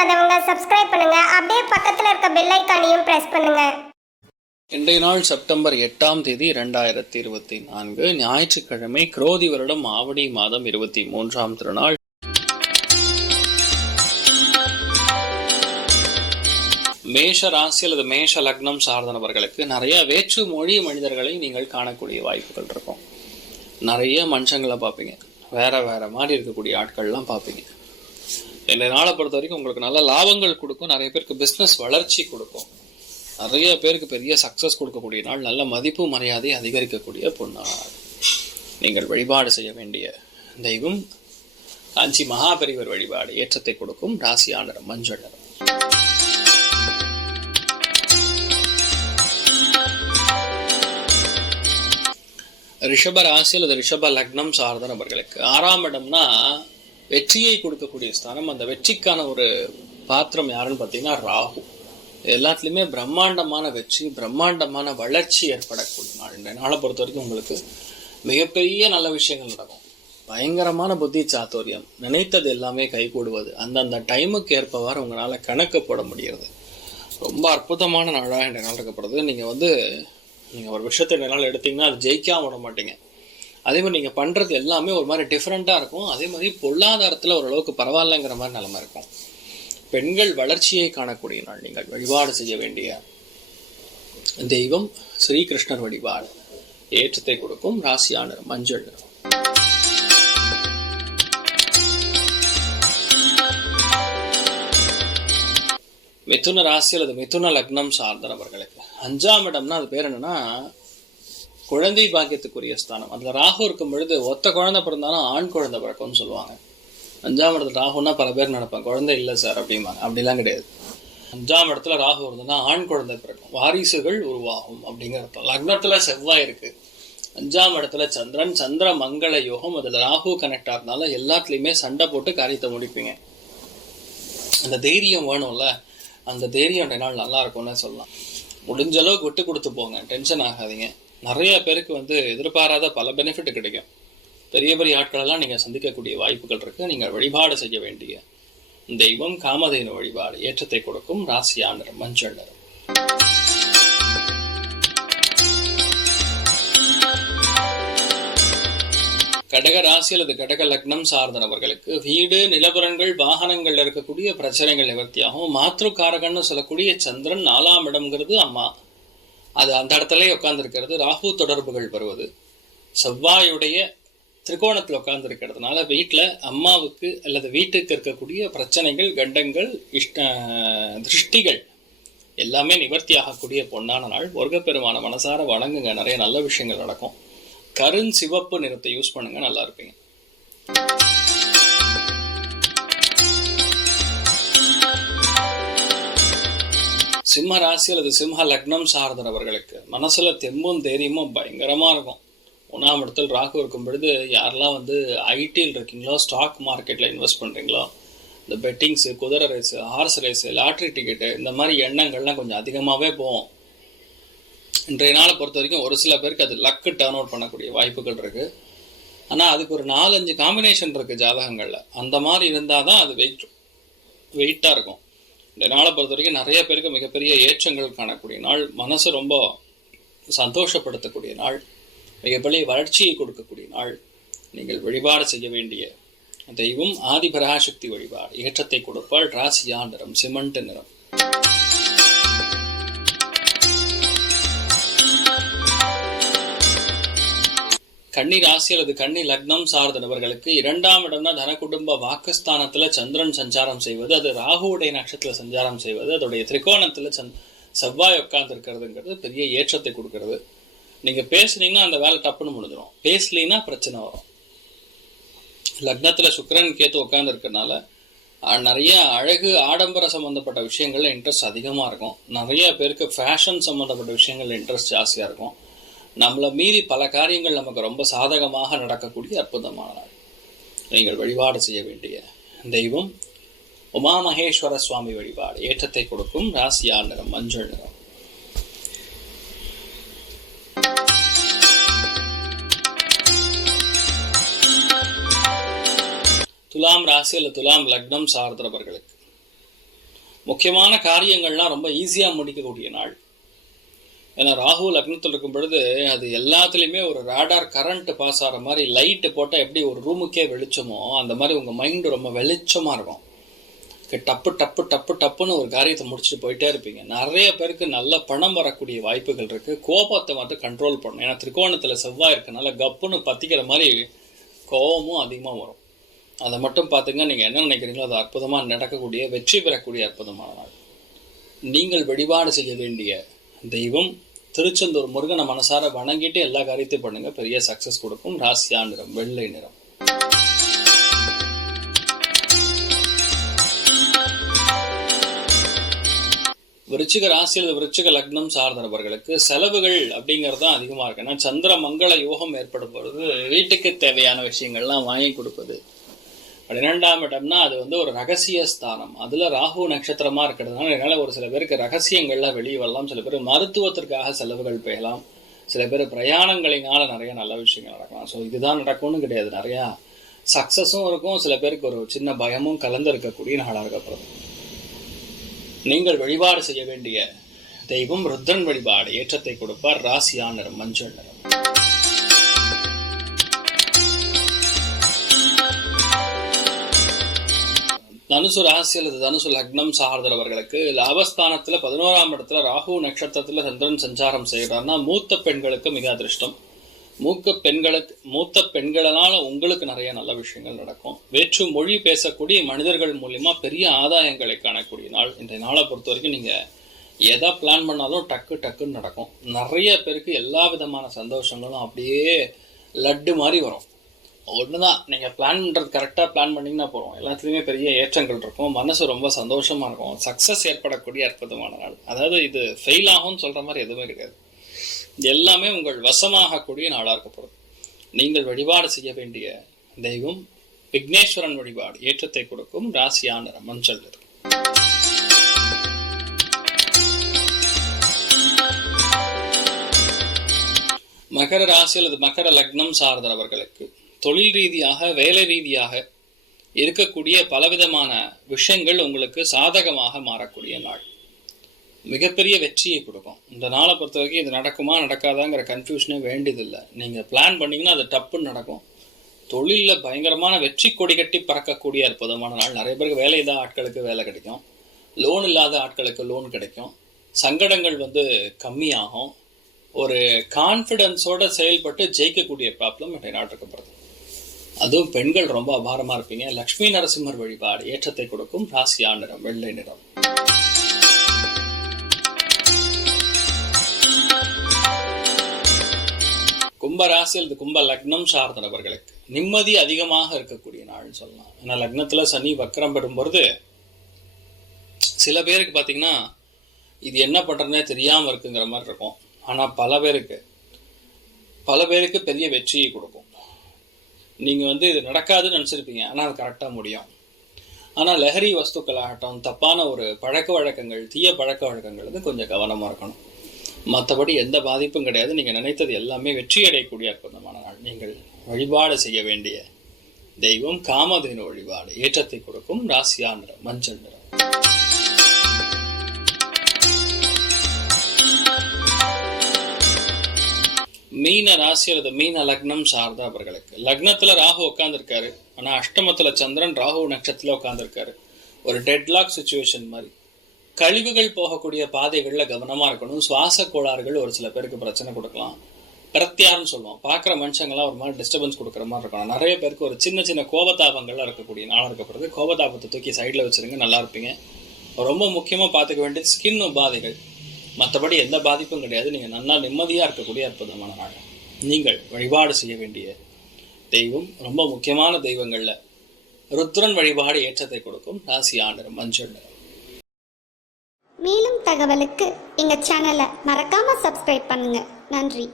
பண்ணாதவங்க சப்ஸ்கிரைப் பண்ணுங்க. அப்படியே பக்கத்துல இருக்க பெல் ஐக்கானையும் பிரஸ் பண்ணுங்க. இன்றைய நாள் செப்டம்பர் எட்டாம் தேதி இரண்டாயிரத்தி இருபத்தி நான்கு. ஞாயிற்றுக்கிழமை குரோதி வருடம் ஆவணி மாதம் இருபத்தி மூன்றாம் திருநாள். மேஷ ராசி அல்லது மேஷ லக்னம் சார்ந்தவர்களுக்கு நிறைய வேற்று மொழி மனிதர்களை நீங்கள் காணக்கூடிய வாய்ப்புகள் இருக்கும். நிறைய மனுஷங்களை பார்ப்பீங்க. வேற வேற மாதிரி இருக்கக்கூடிய ஆட்கள்லாம் பார்ப்பீங்க. இந்த நாளை பொறுத்த வரைக்கும் உங்களுக்கு நல்ல லாபங்கள் கொடுக்கும் நிறைய பேருக்கு பிஸ்னஸ் வளர்ச்சி கொடுக்கும். நிறைய பேருக்கு பெரிய சக்ஸஸ் கொடுக்கக்கூடிய நாள் நல்ல மதிப்பு மரியாதை அதிகரிக்கக்கூடிய பொன்னாள். நீங்கள் வழிபாடு செய்ய வேண்டிய தெய்வம் காஞ்சி மகாபெரிவர் வழிபாடு ஏற்றத்தை கொடுக்கும் ராசியாளர் மஞ்சள். நிறம் ரிஷப ராசி அல்லது ரிஷப லக்னம் சார்ந்த நபர்களுக்கு ஆறாம் இடம்னா வெற்றியை கொடுக்கக்கூடிய ஸ்தானம் அந்த வெற்றிக்கான ஒரு பாத்திரம் யாருன்னு பார்த்தீங்கன்னா ராகு. எல்லாத்துலேயுமே பிரம்மாண்டமான வெற்றி பிரம்மாண்டமான வளர்ச்சி ஏற்படக்கூடிய நாள். இந்த நாளை பொறுத்த வரைக்கும் உங்களுக்கு மிகப்பெரிய நல்ல விஷயங்கள் நடக்கும். பயங்கரமான புத்தி சாத்துரியம் நினைத்தது எல்லாமே கைகூடுவது. அந்தந்த டைமுக்கு ஏற்பவாறு உங்களால் கணக்கு போட முடியறது ரொம்ப அற்புதமான நாளாக இந்த நாள் இருக்கப்படுது நீங்கள் வந்து நீங்கள் ஒரு விஷயத்தை இந்த நாள் எடுத்தீங்கன்னா அது ஜெயிக்காம விட மாட்டீங்க. அதே மாதிரி நீங்கள் பண்ணுறது எல்லாமே ஒரு மாதிரி டிஃப்ரெண்ட்டாக இருக்கும். அதே மாதிரி பொருளாதாரத்தில் ஓரளவுக்கு பரவாயில்லைங்கிற மாதிரி நிலமை இருக்கும். பெண்கள் வளர்ச்சியை காணக்கூடிய நாள் நீங்கள். வழிபாடு செய்ய வேண்டிய தெய்வம் ஸ்ரீகிருஷ்ணர் வழிபாடு. ஏற்றத்தை கொடுக்கும் ராசியான மஞ்சள் நிறம். மிதுன ராசி அல்லது மிதுன லக்னம் சார்ந்த நபர்களுக்கு அஞ்சாம் இடம்னா அது பேர் என்னன்னா குழந்தை பாக்கியத்துக்குரிய ஸ்தானம். அதில் ராகு இருக்கும் பொழுது ஒத்த குழந்தை பிறந்தாலும் ஆண் குழந்தை பிறக்கும்னு சொல்லுவாங்க. அஞ்சாம் இடத்துல ராகுன்னா பல பேர் நினைப்பாங்க. குழந்தை இல்லை சார் அப்படிம்பாங்க. அப்படிலாம் கிடையாது. அஞ்சாம் இடத்துல ராகு இருந்ததுன்னா ஆண் குழந்தை பிறக்கும். வாரிசுகள் உருவாகும் அப்படிங்கிற லக்னத்தில் செவ்வாய் இருக்கு. அஞ்சாம் இடத்துல சந்திரன் சந்திர மங்கள யோகம் அதில் ராகு கனெக்ட் ஆகிறதுனால எல்லாத்துலேயுமே சண்டை போட்டு காரியத்தை முடிப்பீங்க. அந்த தைரியம் வேணும்ல? அந்த தைரியம் ரெண்டு நாள் நல்லா இருக்கும்னு சொல்லலாம். முடிஞ்ச அளவுக்கு விட்டு கொடுத்து போங்க. டென்ஷன் ஆகாதீங்க. நிறைய பேருக்கு வந்து எதிர்பாராத பல பெனிஃபிட் கிடைக்கும். பெரிய பெரிய ஆட்களெல்லாம் நீங்கள் சந்திக்கக்கூடிய வாய்ப்புகள் இருக்கு. நீங்கள் வழிபாடு செய்ய வேண்டிய தெய்வம் காமதேனு வழிபாடு ஏற்றத்தை கொடுக்கும் ராசியா நிறம் மஞ்சள் நிறம். கடக ராசி அல்லது கடக லக்னம் சார்ந்த நபர்களுக்கு வீடு நிலபுரங்கள் வாகனங்கள்ல இருக்கக்கூடிய பிரச்சனைகள் நிவர்த்தியாகும். மாத்ருக்காரகன்னு சொல்லக்கூடிய சந்திரன் நாலாம் இடம்ங்கிறது அம்மா. அது அந்த இடத்துல உட்கார்ந்துருக்கிறது. ராகு தொடர்புகள் வருவது. செவ்வாயுடைய திரிகோணத்தில் உட்கார்ந்துருக்கிறதுனால வீட்டில் அம்மாவுக்கு அல்லது வீட்டுக்கு இருக்கக்கூடிய பிரச்சனைகள் கண்டங்கள் இஷ்ட திருஷ்டிகள் எல்லாமே நிவர்த்தி ஆகக்கூடிய பொன்னான நாள். முருகப்பெருமான மனசார வணங்குங்க. நிறைய நல்ல விஷயங்கள் நடக்கும். கருண் சிவப்பு நிறத்தை யூஸ் பண்ணுங்க. நல்லா இருப்பீங்க. சிம்ம ராசி அல்லது சிம்ம லக்னம் சார்ந்தவர்களுக்கு மனசில் தெம்பும் தைரியமும் பயங்கரமாக இருக்கும். ஒன்றாம் இடத்தில் ராகு இருக்கும் பொழுது யாரெல்லாம் வந்து ஐடியில் இருக்கீங்களோ ஸ்டாக் மார்க்கெட்டில் இன்வெஸ்ட் பண்ணுறீங்களோ இந்த பெட்டிங்ஸு குதிரை race horse race lottery ticket இந்த மாதிரி எண்ணங்கள்லாம் கொஞ்சம் அதிகமாகவே போகும். இன்றைய நாளை பொறுத்த வரைக்கும் ஒரு சில பேருக்கு அது லக்கு டர்ன் அவுட் பண்ணக்கூடிய வாய்ப்புகள் இருக்குது ஆனால் அதுக்கு ஒரு நாலஞ்சு காம்பினேஷன் இருக்குது ஜாதகங்களில். அந்த மாதிரி இருந்தால் தான் அது வெயிட் வெயிட்டாக இருக்கும். இந்த நாளை பொறுத்த வரைக்கும் நிறைய பேருக்கு மிகப்பெரிய ஏற்றங்கள் காணக்கூடிய நாள் மனசை ரொம்ப சந்தோஷப்படுத்தக்கூடிய நாள் மிகப்பெரிய வளர்ச்சியை கொடுக்கக்கூடிய நாள். நீங்கள் வழிபாடு செய்ய வேண்டிய தெய்வம் ஆதிபராசக்தி வழிபாடு ஏற்றத்தை கொடுப்பாள் ராசியா நிறம் சிமெண்ட் நிறம். கன்னி ராசி அல்லது கன்னி லக்னம் சார்ந்த நபர்களுக்கு இரண்டாம் இடம்னா தன குடும்ப வாக்குஸ்தானத்துல சந்திரன் சஞ்சாரம் செய்வது அது ராகுவுடைய நட்சத்திர சஞ்சாரம் செய்வது அதோடைய திரிகோணத்துல சந் செவ்வாய் உட்கார்ந்து இருக்கிறதுங்கிறது பெரிய ஏற்றத்தை கொடுக்கறது. நீங்க பேசுனீங்கன்னா அந்த வேலை டப்புன்னு முடிஞ்சிடும் பேசலீன்னா பிரச்சனை வரும். லக்னத்துல சுக்கரன் கேத்து உட்கார்ந்து இருக்கறனால நிறைய அழகு ஆடம்பர சம்பந்தப்பட்ட விஷயங்கள்ல இன்ட்ரெஸ்ட் அதிகமா இருக்கும். நிறைய பேருக்கு ஃபேஷன் சம்பந்தப்பட்ட விஷயங்கள்ல இன்ட்ரெஸ்ட் ஜாஸ்தியா இருக்கும். நம்மளை மீறி பல காரியங்கள் நமக்கு ரொம்ப சாதகமாக நடக்கக்கூடிய அற்புதமான நாள் நீங்கள் வழிபாடு செய்ய வேண்டிய தெய்வம் உமா மகேஸ்வர சுவாமி வழிபாடு. ஏற்றத்தை கொடுக்கும் ராசியா நிறம் மஞ்சள் நிறம். துலாம் ராசி அல்லது துலாம் லக்னம் சார்ந்தவர்களுக்கு முக்கியமான காரியங்கள்லாம் ரொம்ப ஈஸியாக முடிக்கக்கூடிய நாள். ஏன்னா ராகுல் லக்னத்தில் இருக்கும் பொழுது அது எல்லாத்துலேயுமே ஒரு ராடார் கரண்ட் பாஸ் ஆகிற மாதிரி லைட்டு போட்டால் எப்படி ஒரு ரூமுக்கே வெளிச்சமோ அந்த மாதிரி உங்கள் மைண்டு ரொம்ப வெளிச்சமாக இருக்கும். டப்பு டப்பு டப்பு டப்புன்னு ஒரு காரியத்தை முடிச்சுட்டு போயிட்டே இருப்பீங்க. நிறைய பேருக்கு நல்ல பணம் வரக்கூடிய வாய்ப்புகள் இருக்கு. கோபத்தை மட்டும் கண்ட்ரோல் பண்ணணும் ஏன்னா திருக்கோணத்தில் செவ்வாய் இருக்கனால கப்புன்னு பத்திக்கிற மாதிரி கோபமும் அதிகமாக வரும். அதை மட்டும் பார்த்துங்க நீங்கள் என்ன நினைக்கிறீங்களோ அது அற்புதமாக நடக்கக்கூடிய வெற்றி பெறக்கூடிய அற்புதமான நாள். நீங்கள் வழிபாடு செய்ய வேண்டிய தெய்வம் திருச்செந்தூர் முருகனை மனசார வணங்கிட்டு எல்லா காரியத்தையும் பண்ணுங்க. பெரிய சக்சஸ் கொடுக்கும். ராசியா நிறம் வெள்ளை நிறம். விருச்சிக ராசியில் விருச்சிக லக்னம் சார்ந்த நபர்களுக்கு செலவுகள் அப்படிங்கிறது தான் அதிகமாக இருக்கு. ஏன்னா சந்திர மங்கள யோகம் ஏற்படும் பொழுது வீட்டுக்கு தேவையான விஷயங்கள்லாம் வாங்கி கொடுப்பது பன்னிரெண்டாம் இடம்னா அது வந்து ஒரு ரகசிய ஸ்தானம். அதுல ராகு நட்சத்திரமா இருக்கிறதுனால இதனால ஒரு சில பேருக்கு ரகசியங்கள்லாம் வெளியே வரலாம். சில பேர் மருத்துவத்திற்காக செலவுகள் பெய்யலாம் சில பேர் பிரயாணங்களினால நிறைய நல்ல விஷயங்கள் நடக்கலாம். ஸோ இதுதான் நடக்கும்னு கிடையாது. நிறையா சக்சஸும் இருக்கும். சில பேருக்கு ஒரு சின்ன பயமும் கலந்து இருக்கக்கூடிய நாளாக இருக்கப்படுது நீங்கள் வழிபாடு செய்ய வேண்டிய தெய்வம் ருத்ரன் வழிபாடு. ஏற்றத்தை கொடுப்பார் ராசியா நிறம் மஞ்சள் நிறம். தனுசு ராசி அல்லது தனுசு லக்னம் சார்ந்தவர்களுக்கு லாபஸ்தானத்துல பதினோராம் இடத்துல ராகு நட்சத்திரத்துல சந்திரன் சஞ்சாரம் செய்கிறார்னா மூத்த பெண்களுக்கு மிக அதிர்ஷ்டம். மூக்க பெண்களுக்கு மூத்த பெண்களால உங்களுக்கு நிறைய நல்ல விஷயங்கள் நடக்கும். வேற்று மொழி பேசக்கூடிய மனிதர்கள் மூலியமா பெரிய ஆதாயங்களை காணக்கூடிய நாள். இன்றைய நாளை பொறுத்த வரைக்கும் நீங்க எதை பிளான் பண்ணாலும் டக்கு டக்குன்னு நடக்கும். நிறைய பேருக்கு எல்லா விதமான சந்தோஷங்களும் அப்படியே லட்டு மாதிரி வரும். ஒன்று தான் நீங்கள் பிளான் பண்ணுறது கரெக்டாக பிளான் பண்ணிங்கன்னா போகிறோம் எல்லாத்துலேயுமே பெரிய ஏற்றங்கள் இருக்கும். மனசு ரொம்ப சந்தோஷமாக இருக்கும். சக்ஸஸ் ஏற்படக்கூடிய அற்புதமான நாள். அதாவது இது ஃபெயில் ஆகும்னு சொல்கிற மாதிரி எதுவுமே கிடையாது. இது எல்லாமே உங்கள் வசமாகக்கூடிய நாளாக இருக்கப்படுது நீங்கள் வழிபாடு செய்ய வேண்டிய தெய்வம் விக்னேஸ்வரன் வழிபாடு ஏற்றத்தை கொடுக்கும் ராசியான மஞ்சள் மகர ராசி அல்லது மகர லக்னம் சார்ந்தவர்களுக்கு தொழில் ரீதியாக வேலை ரீதியாக இருக்கக்கூடிய பலவிதமான விஷயங்கள் உங்களுக்கு சாதகமாக மாறக்கூடிய நாள். மிகப்பெரிய வெற்றியை கொடுக்கும். இந்த நாளை பொறுத்த வரைக்கும் இது நடக்குமா நடக்காதாங்கிற கன்ஃபியூஷனே வேண்டியதில்லை. நீங்கள் பிளான் பண்ணிங்கன்னா அது டப்புன்னு நடக்கும். தொழிலில் பயங்கரமான வெற்றி கொடி கட்டி பறக்கக்கூடிய அற்புதமான நாள். நிறைய பேருக்கு வேலை இல்லாத ஆட்களுக்கு வேலை கிடைக்கும். லோன் இல்லாத ஆட்களுக்கு லோன் கிடைக்கும். சங்கடங்கள் வந்து கம்மியாகும். ஒரு கான்ஃபிடென்ஸோடு செயல்பட்டு ஜெயிக்கக்கூடிய ப்ராப்ளம் இன்றைய நாட்டுக்கு பிறகு அதுவும் பெண்கள் ரொம்ப அபாரமா இருப்பீங்க. லக்ஷ்மி நரசிம்மர் வழிபாடு ஏற்றத்தை கொடுக்கும் ராசியா நிறம் வெள்ளை நிறம். கும்ப ராசி அல்லது கும்ப லக்னம் சார்ந்த நபர்களுக்கு நிம்மதி அதிகமாக இருக்கக்கூடிய நாள்னு சொல்லலாம். ஏன்னா லக்னத்துல சனி வக்கரம் பெறும் பொழுது சில பேருக்கு பார்த்தீங்கன்னா இது என்ன பண்றதுனே தெரியாம இருக்குங்கிற மாதிரி இருக்கும். ஆனா பல பேருக்கு பல பேருக்கு பெரிய வெற்றியை கொடுக்கும். நீங்கள் வந்து இது நடக்காதுன்னு நினச்சிருப்பீங்க. ஆனால் அது கரெக்டாக முடியும். ஆனால் லஹரி வஸ்துக்கள் ஆகட்டும் தப்பான ஒரு பழக்க வழக்கங்கள் தீய பழக்க வழக்கங்கள் வந்து கொஞ்சம் கவனமாக இருக்கணும். மற்றபடி எந்த பாதிப்பும் கிடையாது. நீங்கள் நினைத்தது எல்லாமே வெற்றி அடையக்கூடிய அற்புதமான நாள். நீங்கள் வழிபாடு செய்ய வேண்டிய தெய்வம் காமதேனு வழிபாடு. ஏற்றத்தை கொடுக்கும் ராசியா நிறம் மஞ்சள் நிறம். மீன ராசி அல்லது மீன லக்னம் சார்ந்த அவர்களுக்கு. லக்னத்துல ராகு உட்காந்துருக்காரு ஆனா அஷ்டமத்துல சந்திரன் ராகு நட்சத்திரத்துல உட்காந்துருக்காரு ஒரு டெட்லாக் சுச்சுவேஷன் மாதிரி. கழிவுகள் போகக்கூடிய பாதைகளில் கவனமாக இருக்கணும். சுவாச கோளாறுகள் ஒரு சில பேருக்கு பிரச்சனை கொடுக்கலாம். பிரத்தியாரம் சொல்லுவோம். பார்க்குற மனுஷங்களாம் ஒரு மாதிரி டிஸ்டர்பன்ஸ் கொடுக்குற மாதிரி இருக்கணும். நிறைய பேருக்கு ஒரு சின்ன சின்ன கோபதாபங்கள்லாம் இருக்கக்கூடிய நாளாக இருக்கப்படுது. கோபதாபத்தை தூக்கி சைடில் வச்சிருங்க நல்லா இருப்பீங்க. ரொம்ப முக்கியமாக பார்த்துக்க வேண்டியது ஸ்கின் உபாதைகள். மற்றபடி எந்த பாதிப்பும் கிடையாது. நீங்கள் நல்லா நிம்மதியாக இருக்கக்கூடிய அற்புதமான நாள். நீங்கள் வழிபாடு செய்ய வேண்டிய தெய்வம் ரொம்ப முக்கியமான தெய்வங்களில் ருத்ரன் வழிபாடு ஏற்றத்தை கொடுக்கும். ராசி ஆண்டர் மஞ்சள் மேலும் தகவலுக்கு எங்கள் சேனலை மறக்காமல் சப்ஸ்கிரைப் பண்ணுங்கள் நன்றி.